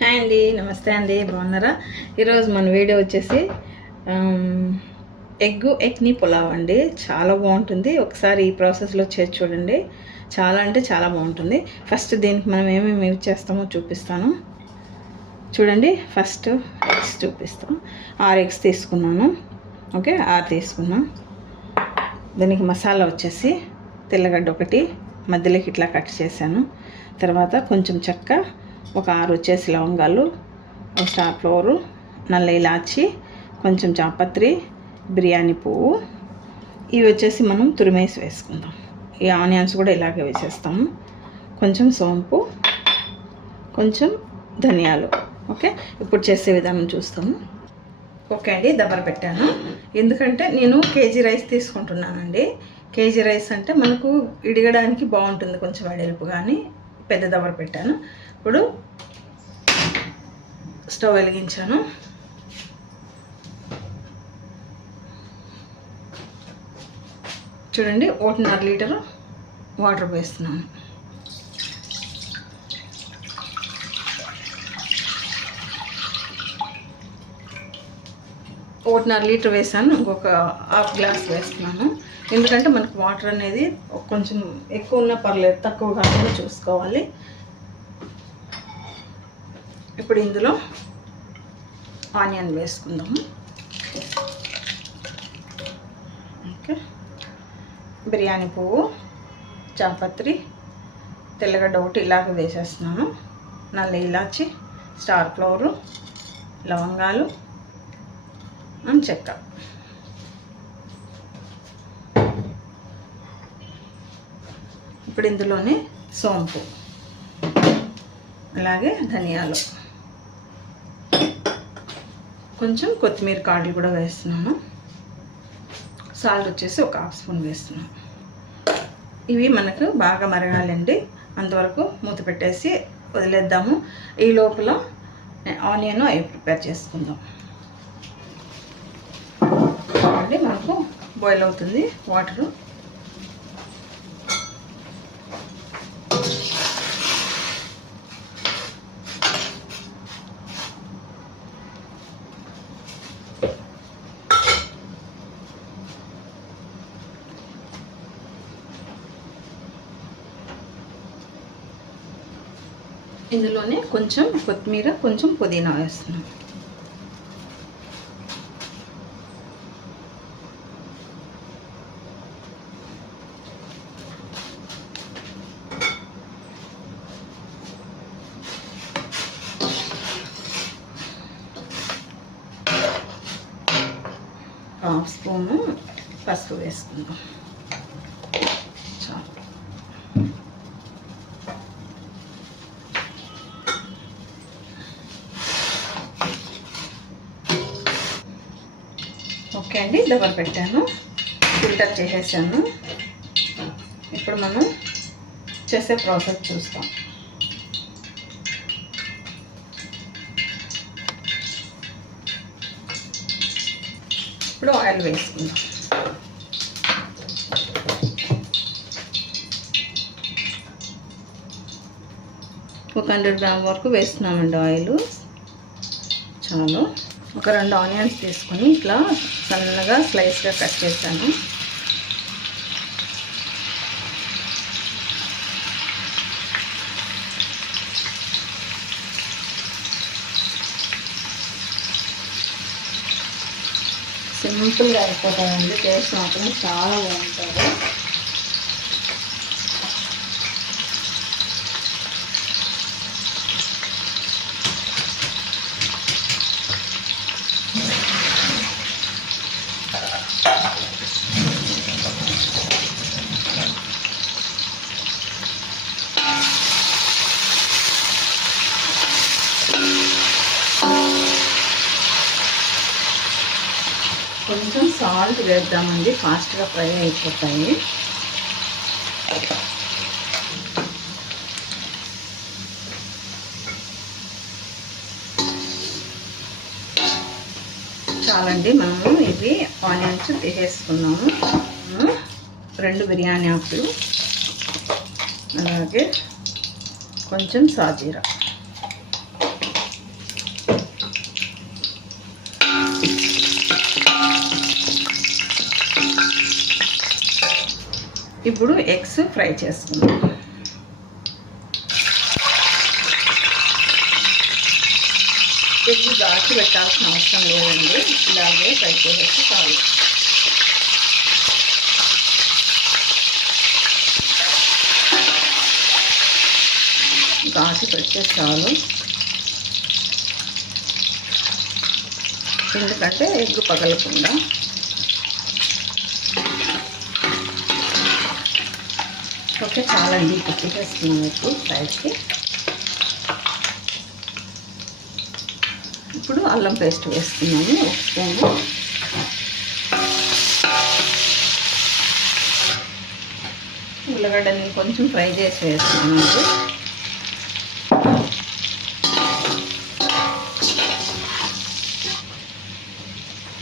Hi అండి నమస్తే అండి బాగున్నారా? ఈరోజు మన వీడియో వచ్చేసి ఎగ్ ఎగ్ని పులావ్ అండి. చాలా బాగుంటుంది. ఒకసారి ఈ ప్రాసెస్లో చేసి చూడండి. చాలా అంటే చాలా బాగుంటుంది. ఫస్ట్ దీనికి మనం ఏమేమి యూజ్ చేస్తామో చూపిస్తాను. చూడండి ఫస్ట్ ఎగ్స్ చూపిస్తాం. ఆరు ఎగ్స్ తీసుకున్నాను. ఓకే ఆరు తీసుకున్నాం. దీనికి మసాలా వచ్చేసి తెల్లగడ్డ ఒకటి మధ్యలోకి ఇట్లా కట్ చేశాను. తర్వాత కొంచెం చెక్క ఒక ఆరు వచ్చేసి లవంగాలు ఒక స్టార్ ఫ్లోరు నల్ల ఇలాచి కొంచెం చాపత్రి బిర్యానీ పువ్వు. ఇవి వచ్చేసి మనం తురిమేసి వేసుకుందాం. ఈ ఆనియన్స్ కూడా ఇలాగే వేసేస్తాము కొంచెం సోంపు కొంచెం ధనియాలు ఓకే? ఇప్పుడు చేసే విధానం చూస్తాము ఓకే అండి దబ్బర పెట్టాను. ఎందుకంటే నేను కేజీ రైస్ తీసుకుంటున్నానండి. కేజీ రైస్ అంటే మనకు ఇడగడానికి బాగుంటుంది కొంచెం వెడల్పు కానీ పెద్ద దబ్బర పెట్టాను. ఇప్పుడు స్టవ్ వెలిగించాను. చూడండి ఒకటిన్నర లీటరు వాటర్ వేస్తున్నాను. ఒకటిన్నర లీటర్ వేసాను ఇంకొక హాఫ్ గ్లాస్ వేస్తున్నాను. ఎందుకంటే మనకు వాటర్ అనేది కొంచెం ఎక్కువ ఉన్నా పర్లేదు తక్కువ కాకుండా చూసుకోవాలి. ఇప్పుడు ఇందులో ఆనియన్ వేసుకుందాము ఓకే. బిర్యానీ పువ్వు చాపత్రి తెల్లగడ్డ ఒకటి ఇలాగ వేసేస్తున్నాను. నల్ల ఇలాచి స్టార్ ఫ్లవరు లవంగాలు అండ్ చెక్క. ఇప్పుడు ఇందులోనే సోంపు అలాగే ధనియాలు. కొంచెం కొత్తిమీర కాడలు కూడా వేస్తున్నాను. సాల్ట్ వచ్చేసి ఒక హాఫ్ స్పూన్ వేస్తున్నాను. ఇవి మనకు బాగా మరగాలండి. అంతవరకు మూత పెట్టేసి వదిలేద్దాము. ఈ లోపల ఆనియన్ అవి ప్రిపేర్ చేసుకుందాం. చూడండి మనకు బాయిల్ అవుతుంది. వాటరు ఇందులోనే కొంచెం కొత్తిమీర కొంచెం పుదీనా వేస్తున్నాం. హాఫ్ స్పూను పసుపు వేసుకుందాం చాలు ఓకే అండి డబల్ పెట్టాను. ఫిల్టర్ చేసేసాను. ఇప్పుడు మనం చేసే ప్రాసెస్ చూస్తాం. ఇప్పుడు ఆయిల్ వేసుకుందాం. ఒక హండ్రెడ్ గ్రామ్ వరకు వేస్తున్నామండి ఆయిల్. చాలు. ఒక రెండు ఆనియన్స్ తీసుకొని ఇట్లా సన్నగా స్లైస్గా కట్ చేశాను. సింపుల్గా అయిపోతాయండి. టేస్ట్ మాత్రం చాలా బాగుంటుంది. కొంచెం సాల్ట్ వేద్దామండి ఫాస్ట్గా ఫ్రై అయిపోతాయి. చాలండి మనము ఇవి ఆనియన్స్ తీసేసుకున్నాము. రెండు బిర్యానీ ఆకులు అలాగే కొంచెం సాజీరా. ఇప్పుడు ఎగ్స్ ఫ్రై చేసుకుందాం. ఎగ్ దాచి పెట్టాల్సిన అవసరం లేదండి. ఇలాగే ఫ్రై చేసేసి చాలు ఘాటు పెడితే చాలు. ఎందుకంటే ఎగ్ పగలకుండా. ఓకే చాలా అండి ఇప్పుడు చేస్తున్నాను ఇప్పుడు ఇప్పుడు అల్లం పేస్ట్ వేస్తున్నాము ఒక స్పూను ఉల్లగడ్డని కొంచెం ఫ్రై చేసి వేస్తున్నాను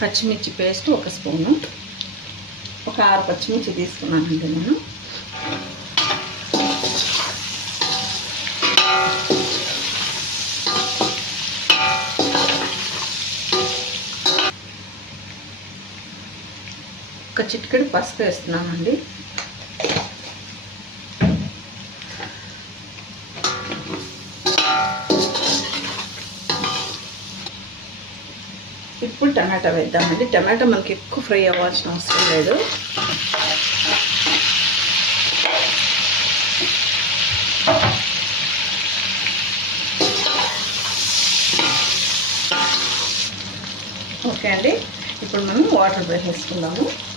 పచ్చిమిర్చి పేస్ట్ ఒక స్పూను. ఒక ఆరు పచ్చిమిర్చి తీసుకున్నానండి నేను. ఒక చిటికెడు పసుపు వేస్తున్నామండి. ఇప్పుడు టమాటా వేద్దామండి. టమాటా మనకి ఎక్కువ ఫ్రై అవ్వాల్సిన అవసరం లేదు. ఓకే అండి. ఇప్పుడు మనం వాటర్ వేసేసుకుందాము.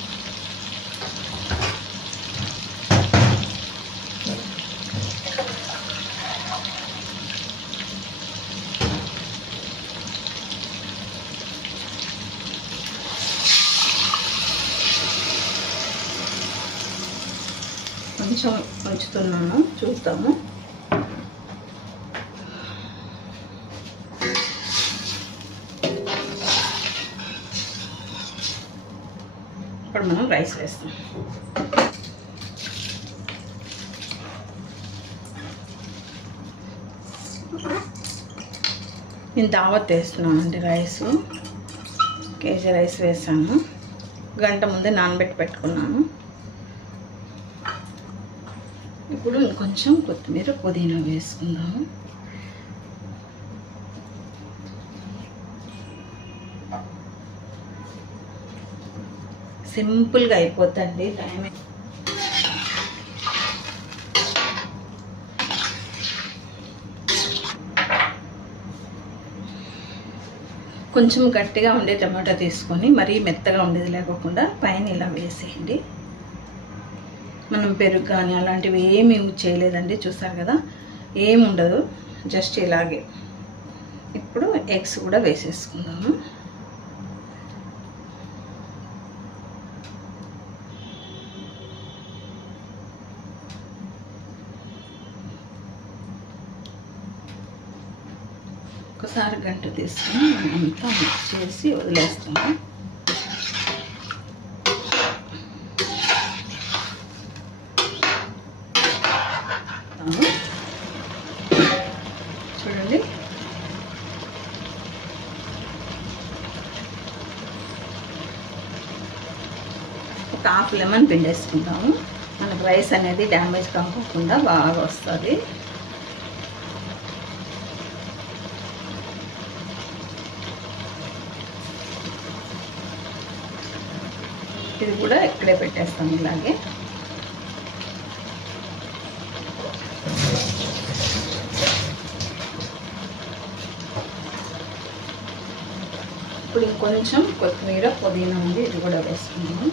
కొంచెం ఉంచుతున్నాను. చూద్దాము ఇప్పుడు మనం రైస్ వేస్తాం. నేను దావత్ వేస్తున్నానండి రైస్. కేజీ రైస్ వేసాను. గంట ముందే నానబెట్టి పెట్టుకున్నాను. ఇప్పుడు కొంచెం కొత్తిమీర పుదీనా వేసుకుందాము సింపుల్గా అయిపోతుంది టైం. కొంచెం గట్టిగా ఉండే టమాటా తీసుకొని మరీ మెత్తగా ఉండేది లేకోకుండా పైన ఇలా వేసేయండి. మనం పెరుగు కానీ అలాంటివి ఏమి యూజ్ చేయలేదండి చూసారు కదా? ఏమి ఉండదు జస్ట్ ఇలాగే. ఇప్పుడు ఎగ్స్ కూడా వేసేసుకుందాము. ఒకసారి గంట తీసుకుని అంతా మిక్స్ చేసి వదిలేస్తాము చూడండి ఒక హాఫ్ లెమన్ పిండేసుకుందాము. మనకు రైస్ అనేది డ్యామేజ్ కాకుండా బాగా వస్తుంది. ఇది కూడా ఇక్కడే పెట్టేస్తాం ఇలాగే. ఇప్పుడు ఇంకొంచెం కొత్తిమీర పుదీనా ఉంది ఇది కూడా వేసుకున్నాము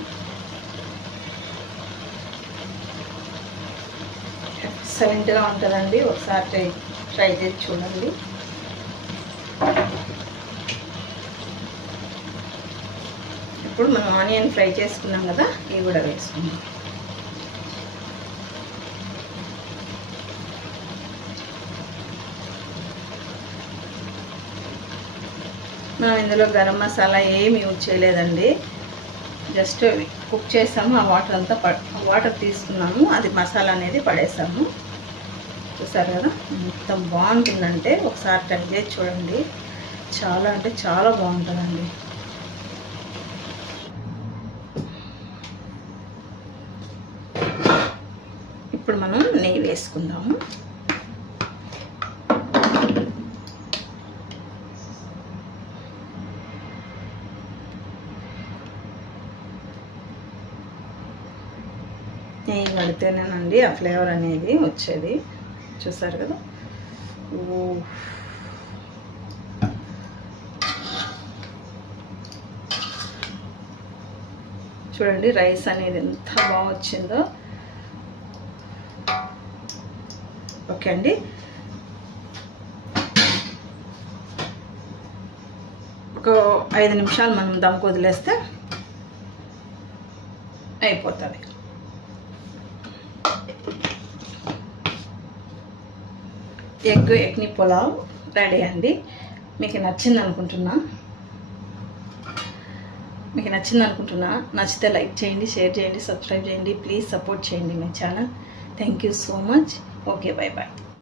ఎక్సలెంట్గా ఉంటుందండి. ఒకసారి ట్రై ట్రై చేసి చూడండి. ఇప్పుడు మనం ఆనియన్ ఫ్రై చేసుకున్నాం కదా ఇవి కూడా వేసుకున్నాం మనం ఇందులో గరం మసాలా ఏమి యూజ్ చేయలేదండి. జస్ట్ కుక్ చేసాము ఆ వాటర్ అంతా వాటర్ తీసుకున్నాము అది మసాలా అనేది పడేసాము. చూసారు కదా? మొత్తం బాగుంటుందంటే ఒకసారి ట్రై చేసి చూడండి. చాలా అంటే చాలా బాగుంటుందండి. ఇప్పుడు వేసుకుందాము. నెయ్యి పడితేనేనండి ఆ ఫ్లేవర్ అనేది వచ్చేది. చూసారు కదా. ఓ చూడండి రైస్ అనేది ఎంత బాగా వచ్చిందో. ఓకే అండి. ఒక ఐదు నిమిషాలు మనం దమ్కు వదిలేస్తే అయిపోతుంది. ఎగ్ ఎగ్ని పులావ్ రెడీ అండి. మీకు నచ్చింది అనుకుంటున్నా మీకు నచ్చింది అనుకుంటున్నా నచ్చితే లైక్ చేయండి షేర్ చేయండి సబ్స్క్రైబ్ చేయండి ప్లీజ్ సపోర్ట్ చేయండి మీ channel. Thank you so much. Okay bye bye